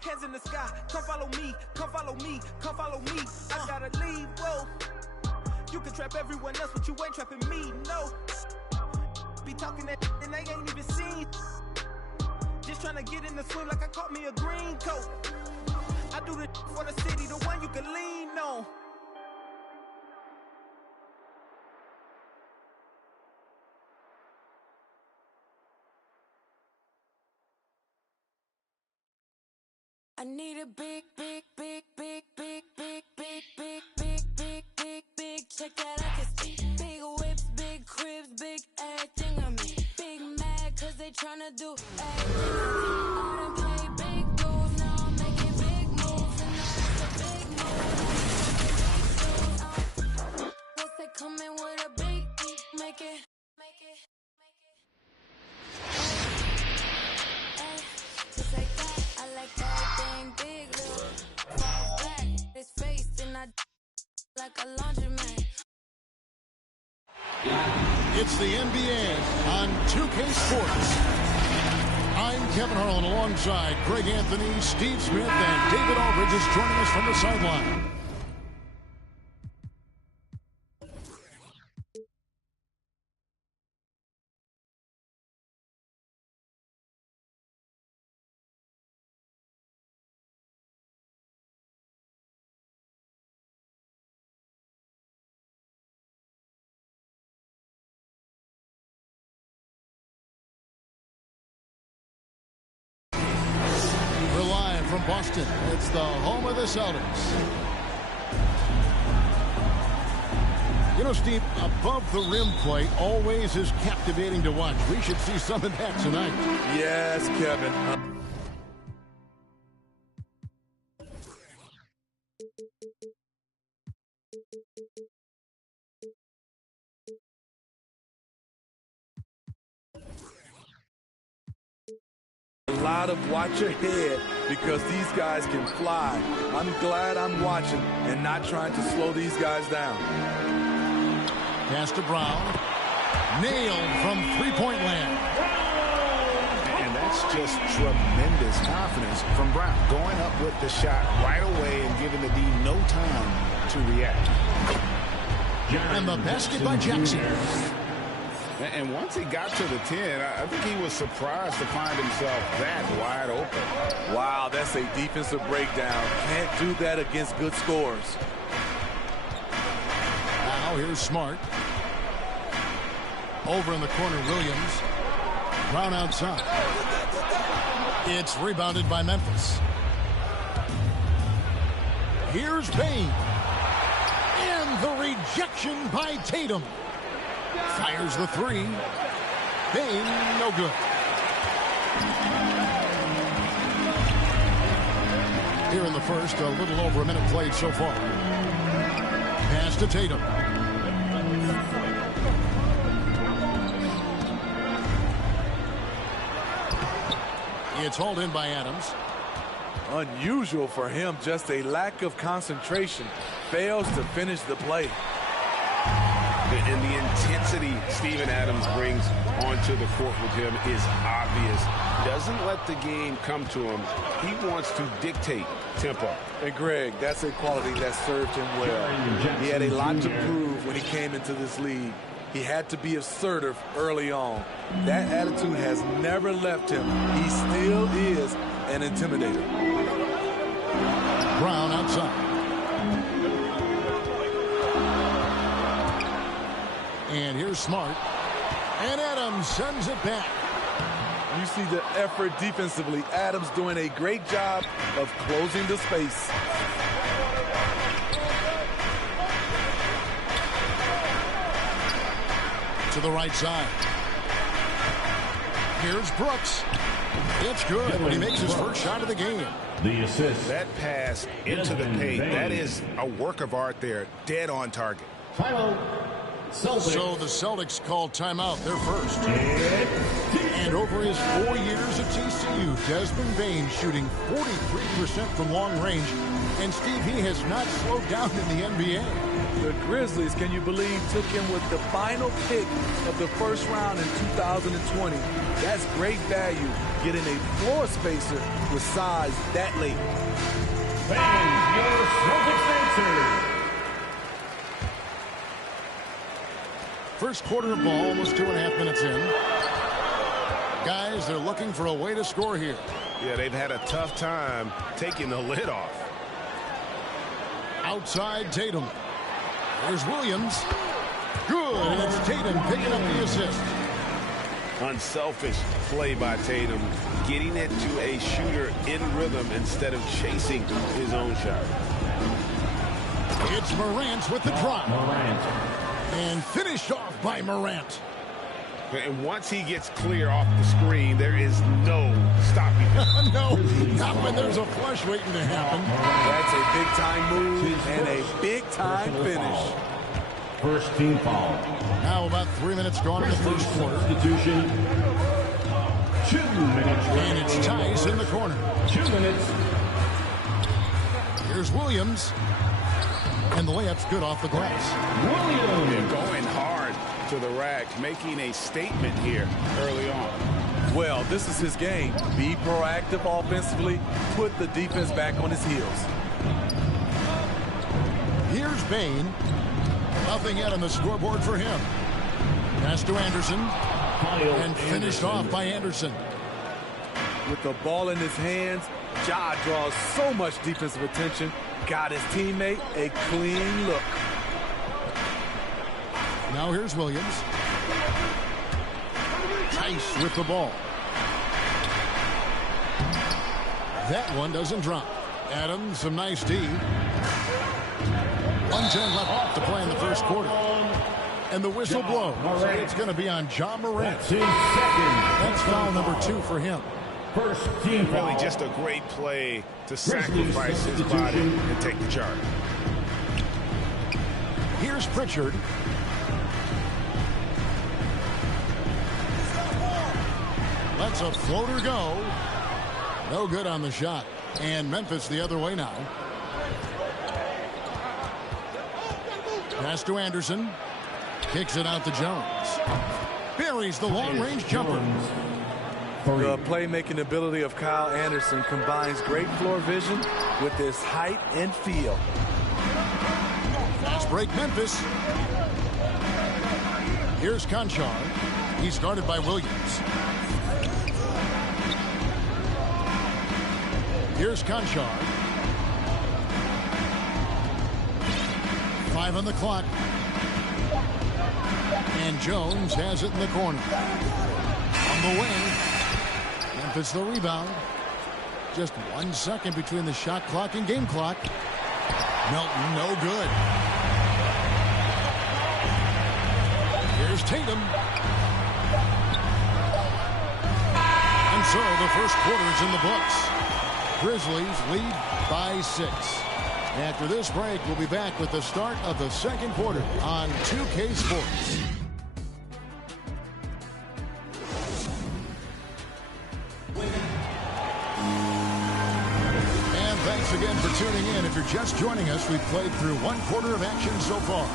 hands in the sky. Come follow me, come follow me, come follow me. I gotta leave, whoa. You can trap everyone else, but you ain't trapping me, no. Be talking that and they ain't even seen. Just trying to get in the swing like I caught me a green coat. I do this for the city, the one you can lean on. I need a big, big, big, big, big, big, big, big, big, big, big, big check that I can see. Big whips, big cribs, big everything on me. Big mad cause they tryna do everything on me. I done played big dudes, now I'm making big moves. And now it's a big move. Guess they coming with a big, make it. Just like that, I like everything big, little. Fall back, his face, and I like a laundromat. It's the NBA on 2K Sports. I'm Kevin Harlan alongside Greg Anthony, Steve Smith, and David Aldridge is joining us from the sideline. From Boston, it's the home of the Celtics. You know, Steve, above the rim play always is captivating to watch. We should see some of that tonight. Yes, Kevin. A lot of watch ahead because these guys can fly. I'm glad I'm watching and not trying to slow these guys down. Pass to Brown. Nailed from three-point land. And that's just tremendous confidence from Brown. Going up with the shot right away and giving the D no time to react. And the basket by Jackson. And once he got to the 10, I think he was surprised to find himself that wide open. Wow, that's a defensive breakdown. Can't do that against good scores. Now here's Smart. Over in the corner, Williams. Brown outside. It's rebounded by Memphis. Here's Payne. And the rejection by Tatum. Fires the three. Payne, no good. Here in the first, a little over a minute played so far. Pass to Tatum. It's hauled in by Adams. Unusual for him, just a lack of concentration. Fails to finish the play. And the intensity Steven Adams brings onto the court with him is obvious. Doesn't let the game come to him. He wants to dictate tempo. And Greg, that's a quality that served him well. He had a lot to prove when he came into this league. He had to be assertive early on. That attitude has never left him. He still is an intimidator. Brown outside. And here's Smart. And Adams sends it back. You see the effort defensively. Adams doing a great job of closing the space. To the right side. Here's Brooks. It's good when he makes his first shot of the game. The assist. That pass into the paint, that is a work of art there. Dead on target. So the Celtics called timeout. They're first. And And over his 4 years at TCU, Desmond Bane shooting 43% from long range. And Steve, he has not slowed down in the NBA. The Grizzlies, can you believe, took him with the final pick of the first round in 2020. That's great value, getting a floor spacer with size that late. And your Celtics answer. First quarter of ball, almost 2.5 minutes in. Guys, they're looking for a way to score here. Yeah, they've had a tough time taking the lid off. Outside Tatum. There's Williams. Good, and it's Tatum picking up the assist. Unselfish play by Tatum, getting it to a shooter in rhythm instead of chasing his own shot. It's Morant with the drop. Morant. And finished off by Morant. And once he gets clear off the screen, there is no stopping him. No, not when there's a flush waiting to happen. That's a big-time move and a big-time finish. First team foul. Now about 3 minutes gone in the first quarter. Substitution. 2 minutes. And it's Tice in the corner. 2 minutes. Here's Williams. And the layup's good off the glass. Williams. They're going hard to the rack, making a statement here early on. Well, this is his game. Be proactive offensively. Put the defense back on his heels. Here's Bane. Nothing yet on the scoreboard for him. Pass to Anderson. And finished off by Anderson. With the ball in his hands, Ja draws so much defensive attention. Got his teammate a clean look. Now here's Williams. Tice with the ball. That one doesn't drop. Adams, some nice D. 1:10 left to play in the first quarter. And the whistle blows. So it's going to be on Ja Morant. That's foul number 2 for him. First team foul. Really just a great play to sacrifice his body and take the charge. Here's Pritchard. Lets a floater go. No good on the shot. And Memphis the other way now. Pass to Anderson. Kicks it out to Jones. Buries the long-range jumper. The playmaking ability of Kyle Anderson combines great floor vision with his height and feel. Fast break Memphis. Here's Conchar. He's guarded by Williams. Here's Conchar. 5 on the clock. And Jones has it in the corner. On the wing. Memphis the rebound. Just 1 second between the shot clock and game clock. Melton, no good. Here's Tatum. And so the first quarter's in the books. Grizzlies lead by 6. After this break, we'll be back with the start of the second quarter on 2K Sports. And thanks again for tuning in. If you're just joining us, we've played through 1 quarter of action so far.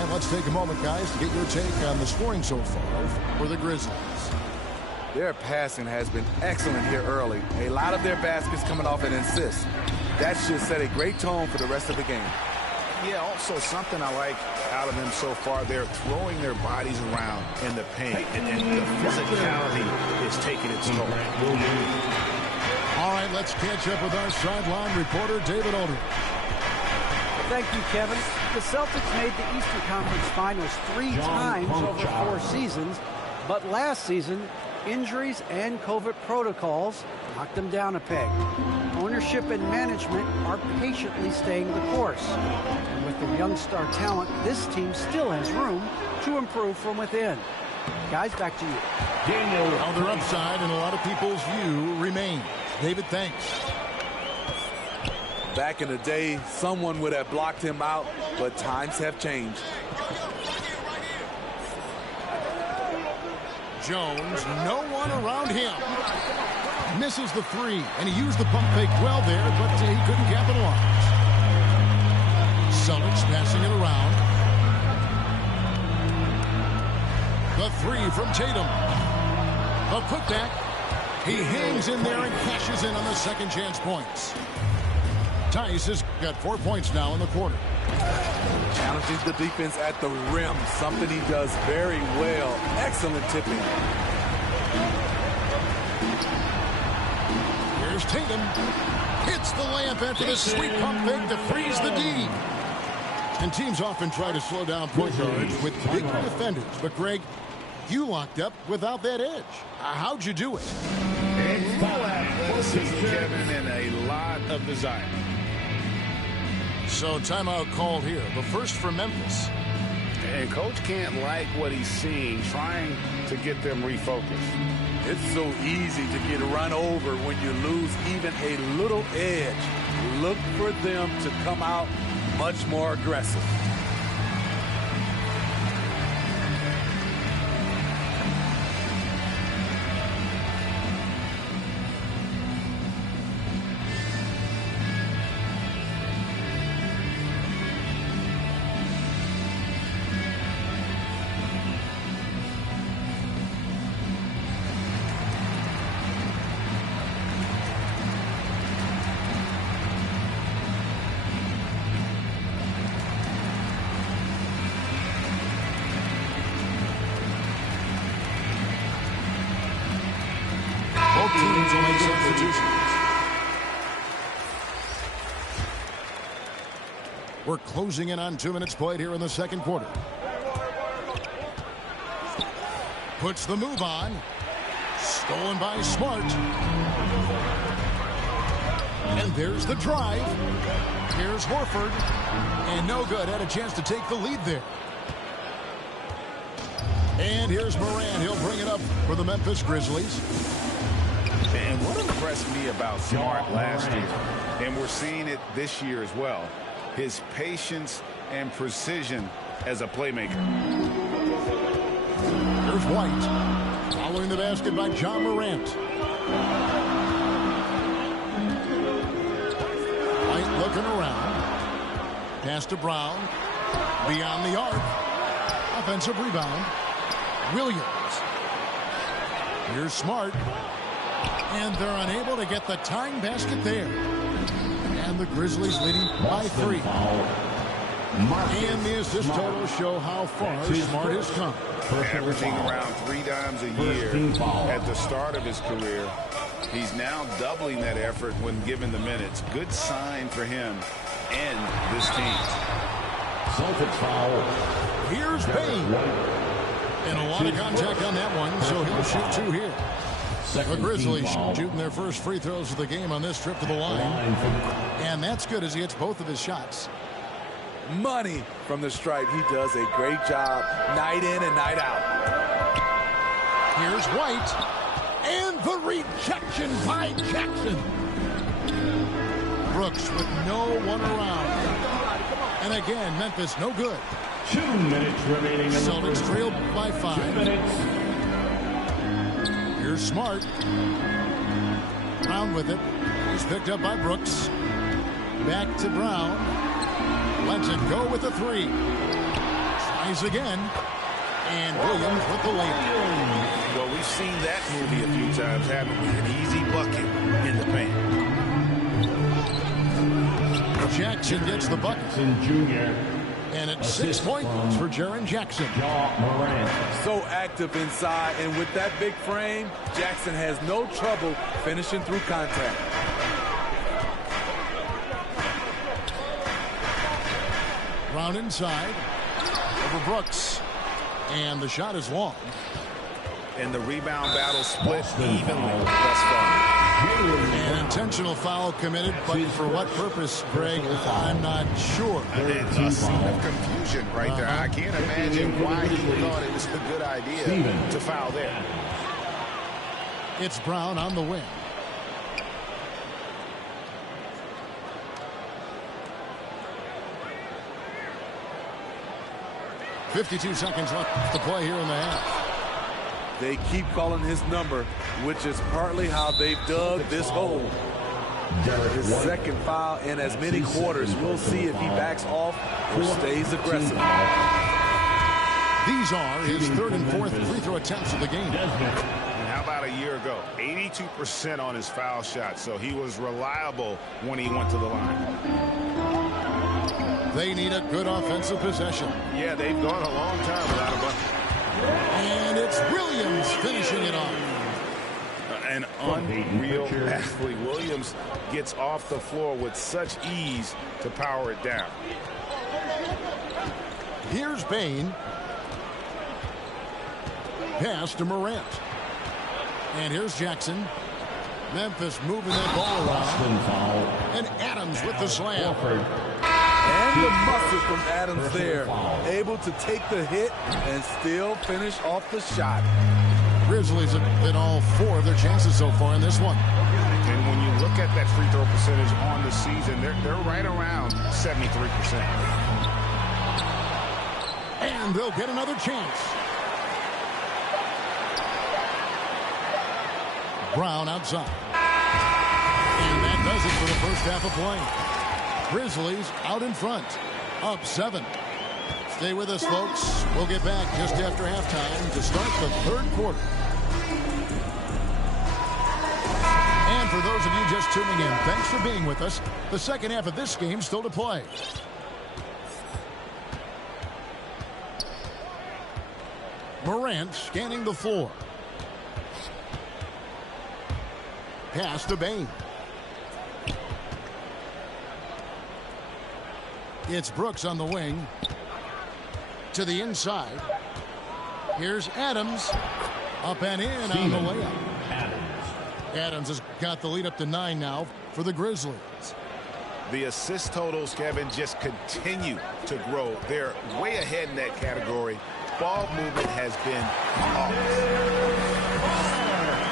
And let's take a moment, guys, to get your take on the scoring so far for the Grizzlies. Their passing has been excellent here early. A lot of their baskets coming off an assist. That should set a great tone for the rest of the game. Yeah, also something I like out of them so far, they're throwing their bodies around in the paint, and the physicality is taking its toll. All right, let's catch up with our sideline reporter, David Aldridge. Thank you, Kevin. The Celtics made the Eastern Conference Finals 3 times over 4 seasons, but last season, injuries and COVID protocols knocked them down a peg. Ownership and management are patiently staying the course. And with their young star talent, this team still has room to improve from within. Guys, back to you. Now their upside in a lot of people's view remains. David, thanks. Back in the day, someone would have blocked him out, but times have changed. Jones, no one around him. Misses the three, and he used the pump fake well there, but he couldn't capitalize. Celtics passing it around. The three from Tatum. The putback. He hangs in there and cashes in on the second chance points. Tice has got 4 points now in the quarter. Challenging the defense at the rim, something he does very well. Excellent tipping. Here's Tatum. Hits the layup after the sweet pump fake to freeze the D. And teams often try to slow down point guards with bigger defenders. But, Greg, you locked up without that edge. How'd you do it? Full athleticism, Kevin, and a lot of desire. So timeout called here. The first for Memphis. And Coach can't like what he's seeing, trying to get them refocused. It's so easy to get run over when you lose even a little edge. Look for them to come out much more aggressive. Teams will make substitutions. We're closing in on 2 minutes played here in the second quarter. Puts the move on. Stolen by Smart. And there's the drive. Here's Horford. And no good. Had a chance to take the lead there. And here's Morant. He'll bring it up for the Memphis Grizzlies. And what impressed me about Smart last year, and we're seeing it this year as well, his patience and precision as a playmaker. Here's White. Following the basket by John Morant. White looking around. Pass to Brown. Beyond the arc. Offensive rebound. Williams. Here's Smart. And they're unable to get the tying basket there. And the Grizzlies leading by 3. And the assist totals show how far Smart has come. Averaging around 3 times a year at the start of his career. He's now doubling that effort when given the minutes. Good sign for him and this team. Celtics foul. Here's Bane. And a lot of contact on that one, so he'll shoot 2 here. The Grizzlies shooting their first free throws of the game on this trip to the line. And that's good as he hits both of his shots. Money from the stripe. He does a great job night in and night out. Here's White. And the rejection by Jackson. Brooks with no one around. And again, Memphis no good. 2 minutes remaining. Celtics trailed by 5. 2 minutes. Here's Smart. Brown with it. He's picked up by Brooks. Back to Brown. Lets it go with the 3. Tries again. And Williams with the layup. Well, we've seen that movie a few times, haven't we? An easy bucket in the paint. Jackson gets the bucket. Jr. And it's 6 points for Jaren Jackson. So active inside, and with that big frame, Jackson has no trouble finishing through contact. Brown inside. Over Brooks. And the shot is long. And the rebound battle split evenly thus far. An intentional foul committed, but for what purpose, Greg, I'm not sure. It's a scene of confusion right there. I can't imagine why he thought it was a good idea to foul there. It's Brown on the wing. .52 seconds left to play here in the half. They keep calling his number, which is partly how they've dug this hole. His second foul in as many quarters. We'll see if he backs off or stays aggressive. These are his third and fourth free throw attempts of the game. And how about a year ago? 82% on his foul shot, so he was reliable when he went to the line. They need a good offensive possession. Yeah, they've gone a long time without a bucket. And it's Williams finishing it off. An unreal athlete. Williams gets off the floor with such ease to power it down. Here's Bain. Pass to Morant. And here's Jackson. Memphis moving that ball around. And Adams with the slam. And the muscle from Adams there. Able to take the hit and still finish off the shot. Grizzlies have hit all four of their chances so far in this one. And when you look at that free throw percentage on the season, they're right around 73%. And they'll get another chance. Brown outside. And that does it for the first half of play. Grizzlies out in front, up 7. Stay with us, folks. We'll get back just after halftime to start the third quarter. And for those of you just tuning in, thanks for being with us. The second half of this game still to play. Morant scanning the floor. Pass to Bain. It's Brooks on the wing. To the inside. Here's Adams. Up and in on the layup. Adams has got the lead up to 9 now for the Grizzlies. The assist totals, Kevin, just continue to grow. They're way ahead in that category. Ball movement has been off.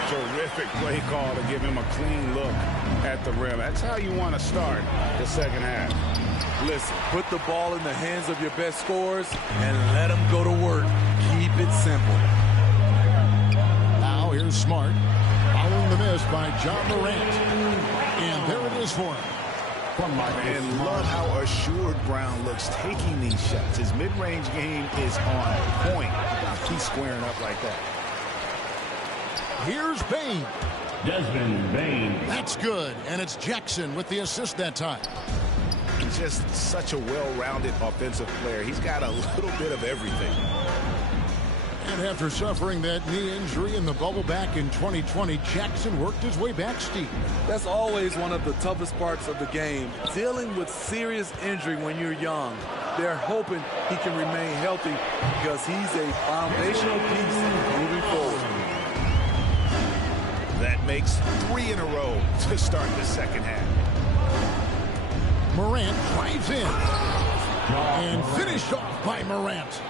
Terrific play call to give him a clean look at the rim. That's how you want to start the second half. Listen, put the ball in the hands of your best scorers and let them go to work. Keep it simple. Now here's Smart. Following the miss by John Morant. And there it is for him. And love how assured Brown looks taking these shots. His mid-range game is on point. He's squaring up like that. Here's Bain. Desmond Bain. That's good. And it's Jackson with the assist that time. He's just such a well-rounded offensive player. He's got a little bit of everything. And after suffering that knee injury in the bubble back in 2020, Jackson worked his way back, Steve. That's always one of the toughest parts of the game, dealing with serious injury when you're young. They're hoping he can remain healthy because he's a foundational piece moving forward. That makes 3 in a row to start the second half. Morant drives in. And finished off by Morant.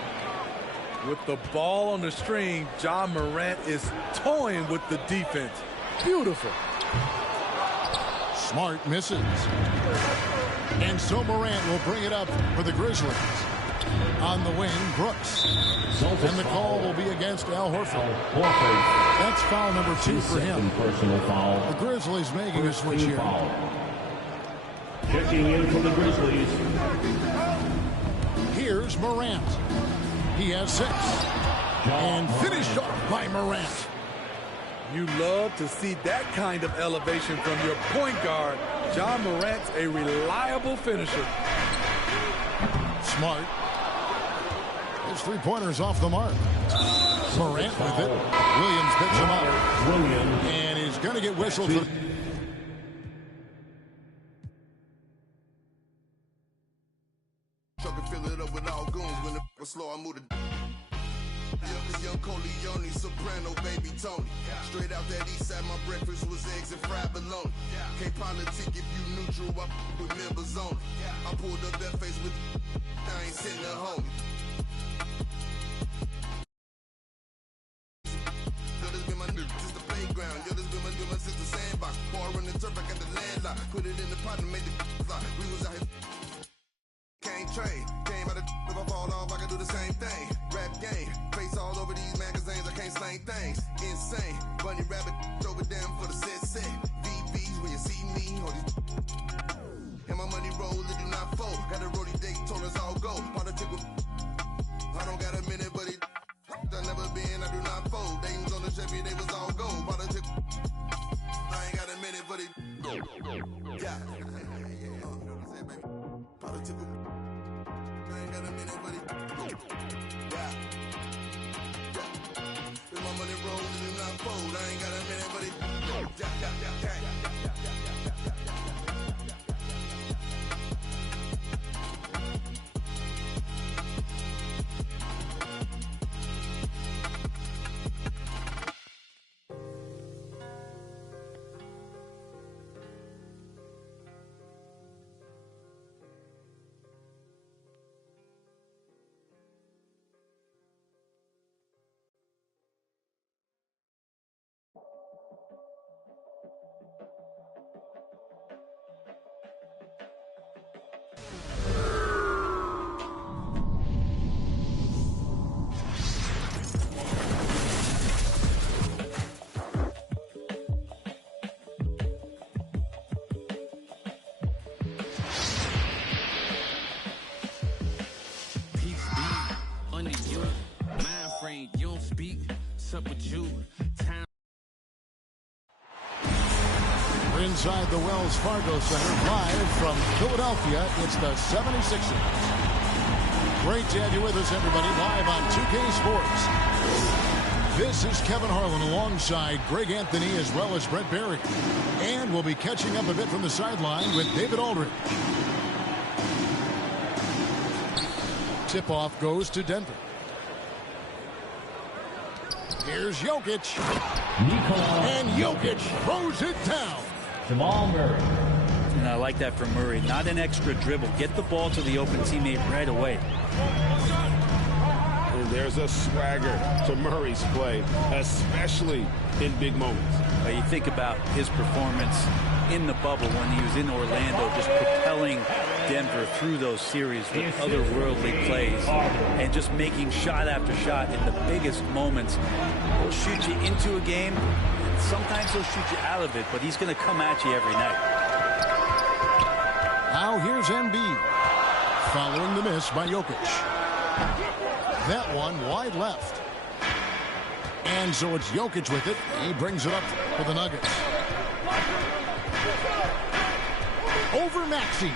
With the ball on the string, John Morant is toying with the defense. Beautiful. Smart misses. And so Morant will bring it up for the Grizzlies. On the wing, Brooks. And the call will be against Al Horford. That's foul number 2 for him. Personal foul. The Grizzlies making a switch here. Checking in for the Grizzlies. Here's Morant. He has 6. And finished off by Morant. You love to see that kind of elevation from your point guard. John Morant's a reliable finisher. Smart. His 3-pointers off the mark. Morant with it. Williams picks him up. And he's going to get whistled for... Slow, I moved young Coleone, soprano, baby Tony. Straight out that east side, my breakfast was eggs and fried bologna. Can't politic if you neutral, I with members only. I pulled up that face with I ain't sitting at home. Yo, this been my new, this the playground. Yo, this been my new, since the sandbox. Ball running turf, I got the landlock. Put it in the pot and made the fly. We was out here. Can't train, came out of if I fall off, I can do the same thing. Rap game, face all over these magazines, I can't slang things. not fold. Got a roadie date, told us all go. Politic with I don't got a minute, but it I never been, I do not fold. Names on the Chevy, they was all gold. Politic I ain't got a minute, but it yeah. Politic I ain't got a minute, but it yeah. With my money roll, it do not fold. I ain't got a minute, but it Inside the Wells Fargo Center, live from Philadelphia, it's the 76ers. Great to have you with us, everybody, live on 2K Sports. This is Kevin Harlan alongside Greg Anthony as well as Brett Barry. And we'll be catching up a bit from the sideline with David Aldridge. Tip-off goes to Denver. Here's Jokic. And Jokic throws it down. Jamal Murray. And I like that from Murray. Not an extra dribble. Get the ball to the open teammate right away. And there's a swagger to Murray's play, especially in big moments. You think about his performance in the bubble when he was in Orlando, just propelling Denver through those series with otherworldly plays and just making shot after shot in the biggest moments. He'll shoot you into a game. Sometimes he'll shoot you out of it, but he's going to come at you every night. Now here's Embiid, following the miss by Jokic. That one wide left. And so it's Jokic with it. He brings it up for the Nuggets. Over Maxey.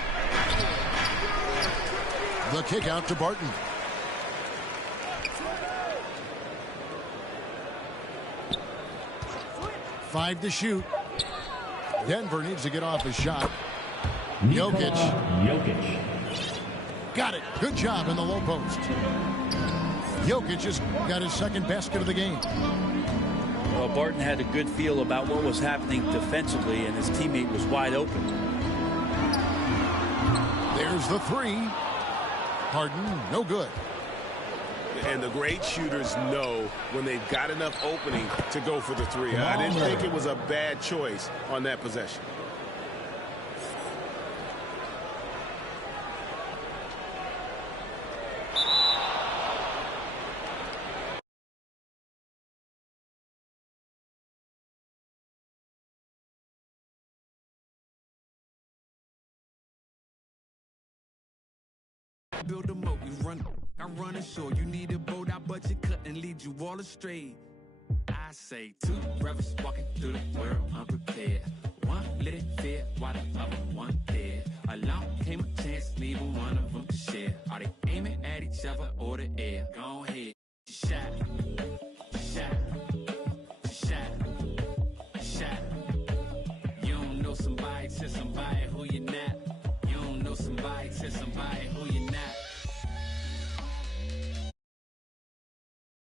The kick out to Barton. Five to shoot. Denver needs to get off his shot. Jokic. Got it. Good job in the low post. Jokic just got his second basket of the game. Well, Barton had a good feel about what was happening defensively, and his teammate was wide open. There's the three. Harden, no good. And the great shooters know when they've got enough opening to go for the three. I didn't think it was a bad choice on that possession. Build a moat, we run. I run ashore. You need a boat, I budget cut and lead you all astray. I say two brothers walking through the world unprepared. One let it fit while the other one dead. Along came a chance, neither one of them to share. Are they aiming at each other or the air? Go ahead, shot, shot, shot, shot. You don't know somebody to somebody who you not.